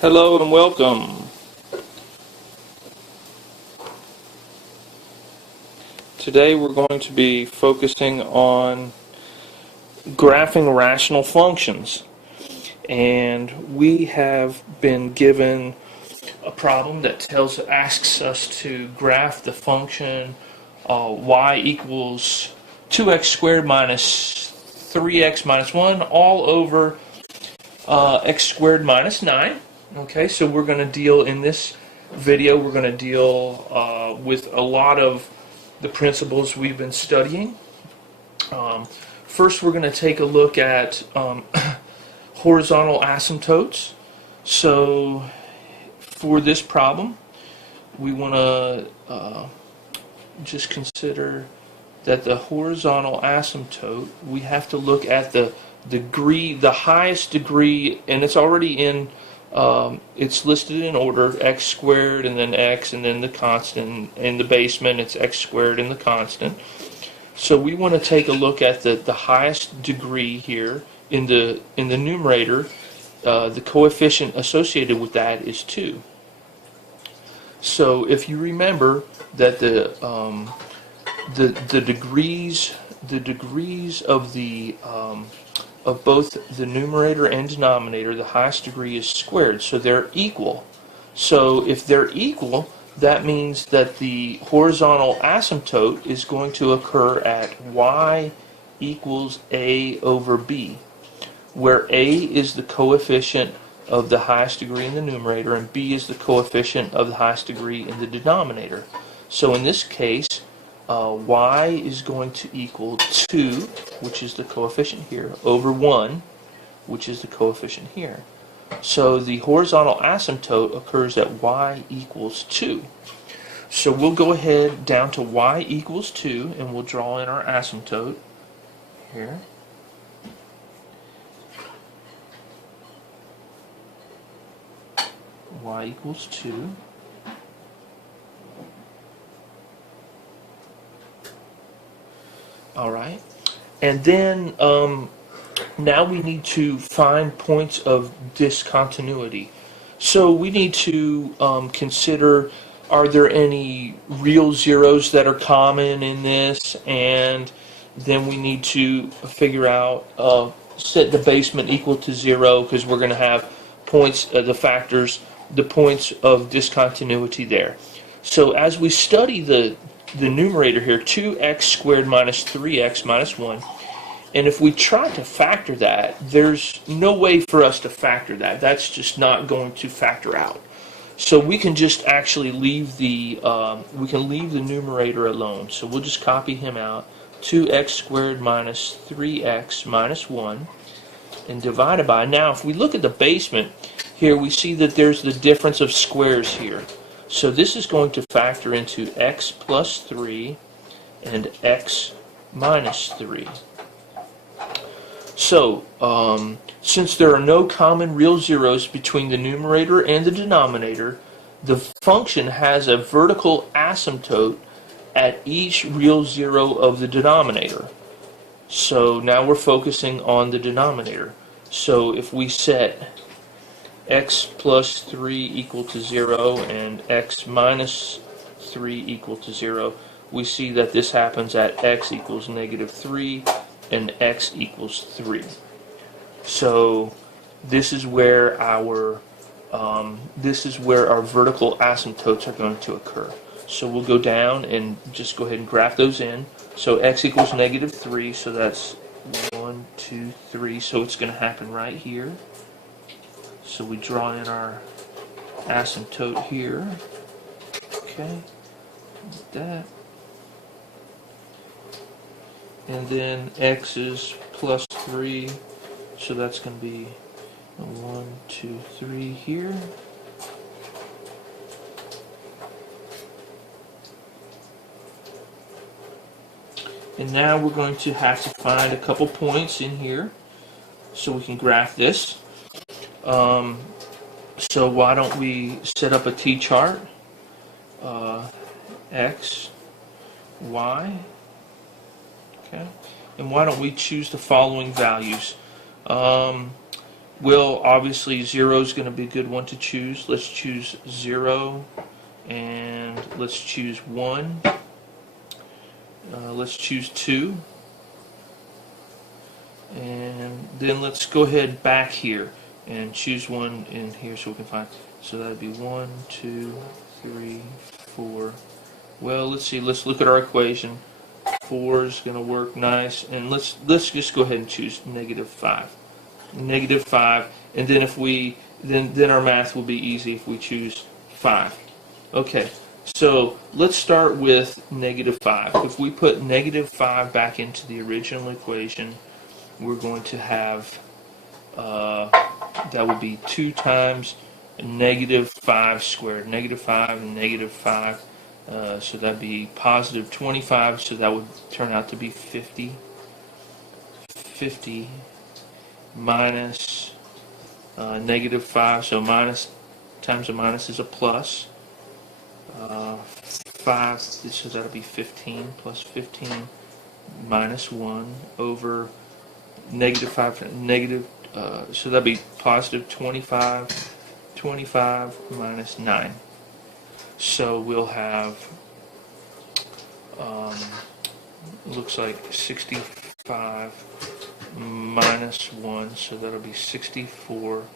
Hello and welcome. Today we're going to be focusing on graphing rational functions. And we have been given a problem that asks us to graph the function y equals 2x squared minus 3x minus 1 all over x squared minus 9. Okay, so we're going to deal in this video, we're going to deal with a lot of the principles we've been studying. First, we're going to take a look at horizontal asymptotes. So for this problem, we want to just consider that the horizontal asymptote, we have to look at the degree, the highest degree, and it's already in, it's listed in order, x squared and then x and then the constant. In the basement it's x squared and the constant. So we want to take a look at the highest degree here. In the numerator, the coefficient associated with that is 2. So if you remember that the degrees of the of both the numerator and denominator, the highest degree is squared, so they're equal. So if they're equal, that means that the horizontal asymptote is going to occur at y equals a over b, where a is the coefficient of the highest degree in the numerator and b is the coefficient of the highest degree in the denominator. So in this case, y is going to equal 2, which is the coefficient here, over 1, which is the coefficient here. So the horizontal asymptote occurs at y equals 2. So we'll go ahead down to y equals 2, and we'll draw in our asymptote here. Y equals 2. Alright, and then now we need to find points of discontinuity. So we need to consider, are there any real zeros that are common in this, and then we need to figure out, set the basement equal to 0, because we're going to have points, the factors, the points of discontinuity there. So as we study the numerator here, 2x squared minus 3x minus 1, and if we try to factor that, there's no way for us to factor that. That's just not going to factor out. So we can just actually leave the numerator alone. So we'll just copy him out, 2x squared minus 3x minus 1, and divided by. Now if we look at the basement here, we see that there's the difference of squares here. So this is going to factor into x plus 3 and x minus 3. So, since there are no common real zeros between the numerator and the denominator, the function has a vertical asymptote at each real zero of the denominator. So now we're focusing on the denominator. So if we set x plus 3 equal to 0 and x minus 3 equal to 0, we see that this happens at x equals negative 3 and x equals 3. So this is where our vertical asymptotes are going to occur. So we'll go down and just go ahead and graph those in. So x equals negative 3, so that's 1, 2, 3, so it's going to happen right here. So we draw in our asymptote here. Okay, like that. And then x is plus 3, so that's going to be 1, 2, 3 here. And now we're going to have to find a couple points in here so we can graph this. So why don't we set up a t-chart, x, y, okay, and why don't we choose the following values. Well, obviously 0 is going to be a good one to choose. Let's choose 0, and let's choose 1. Let's choose 2, and then let's go ahead back here and choose 1 in here so we can find. So that would be 1, 2, 3, 4. Well, let's see. Let's look at our equation. 4 is going to work nice, and let's just go ahead and choose -5. -5, and then if we then our math will be easy if we choose 5. Okay, so let's start with -5. If we put -5 back into the original equation, we're going to have that would be 2 times -5 squared. -5 and -5. So that'd be positive 25, so that would turn out to be 50. 50 minus -5, so minus times a minus is a plus. 5, so that'll be 15, plus 15 minus 1 over -5, negative, so that'd be positive 25, 25 minus 9. So we'll have, looks like 65 minus 1, so that'll be 64.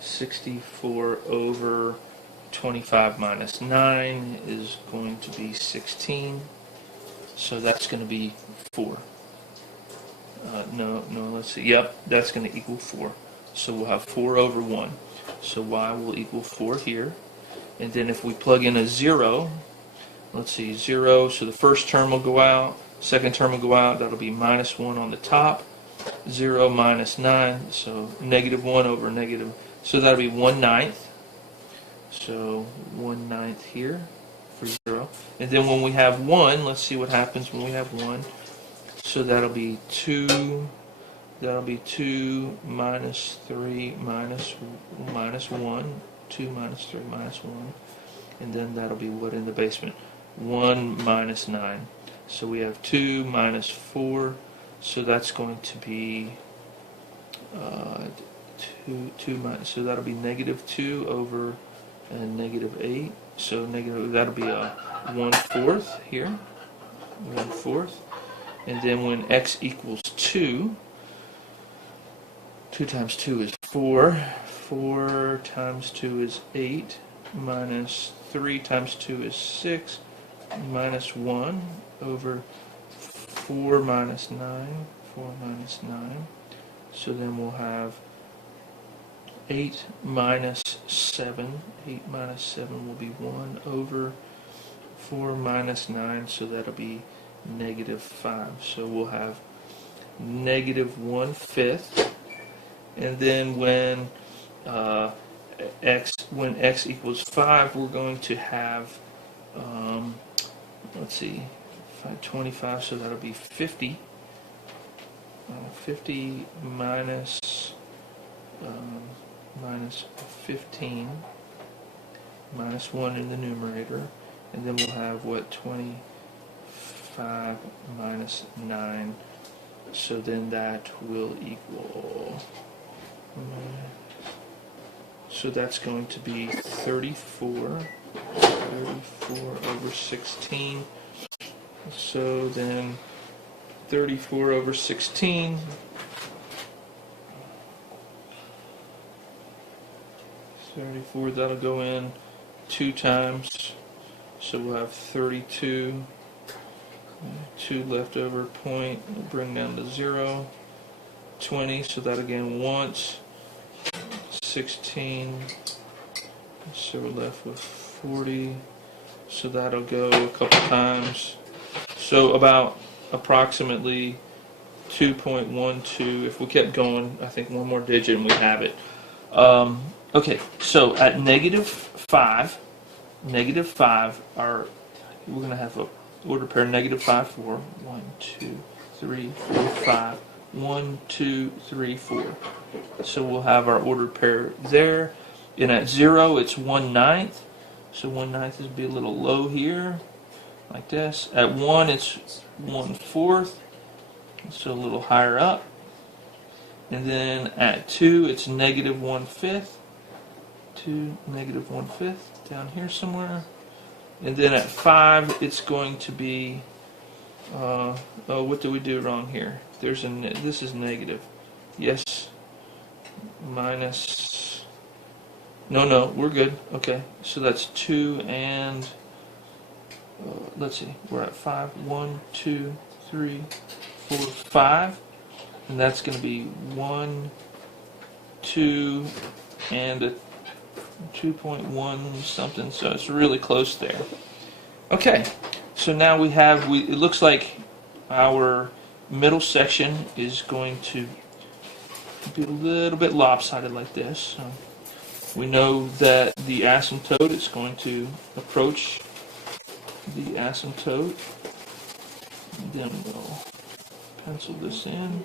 64 over 25 minus 9 is going to be 16. So that's going to be 4. No, let's see. Yep, that's going to equal 4. So we'll have 4 over 1. So y will equal 4 here. And then if we plug in a 0, let's see, 0, so the first term will go out, second term will go out, that'll be minus 1 on the top, 0 minus 9, so -1 over negative, so that'll be 1/9. So 1/9 here for 0. And then when we have 1, let's see what happens when we have 1. So that'll be 2, minus 3 minus 1. 2 minus 3 minus 1, and then that'll be what in the basement? 1 minus 9. So we have 2 minus 4, so that's going to be 2 minus, so that'll be -2 over -8. So that'll be a 1/4 here, 1/4, and then when x equals 2, 2 times 2 is 4. 4 times 2 is 8, minus 3 times 2 is 6, minus 1 over 4 minus 9, 4 minus 9. So then we'll have 8 minus 7. 8 minus 7 will be 1 over 4 minus 9, so that'll be -5. So we'll have -1/5. And then when x equals 5, we're going to have, let's see, 25, so that'll be 50. 50 minus 15, minus 1 in the numerator, and then we'll have what, 25 minus 9, so then that will equal, so that's going to be 34 over 16. So then 34 over 16, that'll go in 2 times, so we'll have 32, 2 left over, point, we'll bring down to 0, 20, so that again once, 16, so we're left with 40, so that'll go a couple times, so about approximately 2.12. If we kept going, I think one more digit and we have it. Okay, so at -5, we're going to have a order pair -5, 4. 1, 2, 3, 4, 5. 1, 2, 3, 4. So we'll have our ordered pair there. And at 0, it's 1/9. So 1/9 is be a little low here, like this. At 1, it's 1/4. So a little higher up. And then at 2, it's negative 1/5. 2, negative 1/5, down here somewhere. And then at 5, it's going to be, oh, what do we do wrong here? There's this is negative. Yes, minus, no, we're good. Okay, so that's 2 and, let's see, we're at 5. 1, 2, 3, 4, 5. And that's going to be 1, 2, and a 2.1 something, so it's really close there. Okay, so now we have, it looks like our middle section is going to be a little bit lopsided like this. So we know that the asymptote is going to approach the asymptote. And then we'll pencil this in.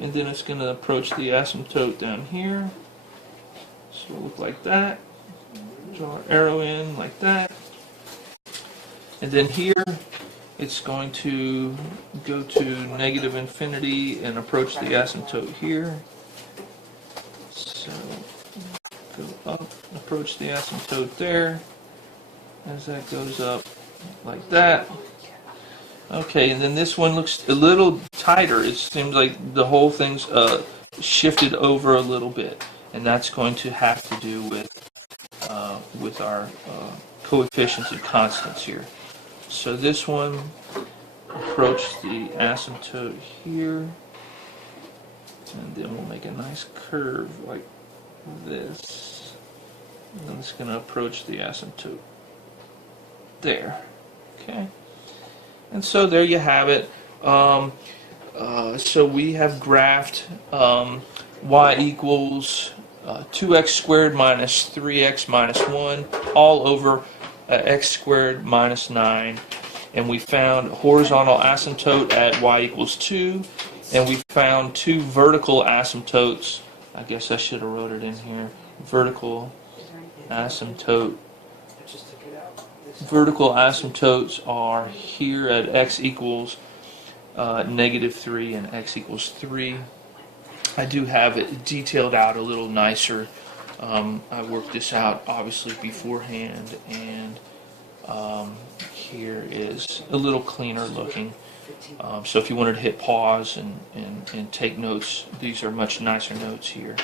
And then it's going to approach the asymptote down here. So it'll look like that. Draw our arrow in like that. And then here, it's going to go to negative infinity and approach the asymptote here. So go up, approach the asymptote there. As that goes up like that. Okay, and then this one looks a little tighter. It seems like the whole thing's shifted over a little bit, and that's going to have to do with our coefficients and constants here. So this one approach the asymptote here, and then we'll make a nice curve like this, and then it's going to approach the asymptote there. Okay. And so there you have it. So we have graphed y equals 2x squared minus 3x minus 1 all over x squared minus 9. And we found horizontal asymptote at y equals 2. And we found 2 vertical asymptotes. I guess I should have wrote it in here. Vertical asymptote. Vertical asymptotes are here at x equals negative 3 and x equals 3. I do have it detailed out a little nicer. I worked this out obviously beforehand, and here is a little cleaner looking. So if you wanted to hit pause and take notes, these are much nicer notes here.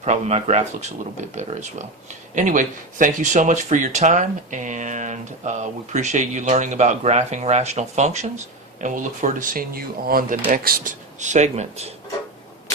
Probably my graph looks a little bit better as well. Anyway, thank you so much for your time, and we appreciate you learning about graphing rational functions, and we'll look forward to seeing you on the next segment.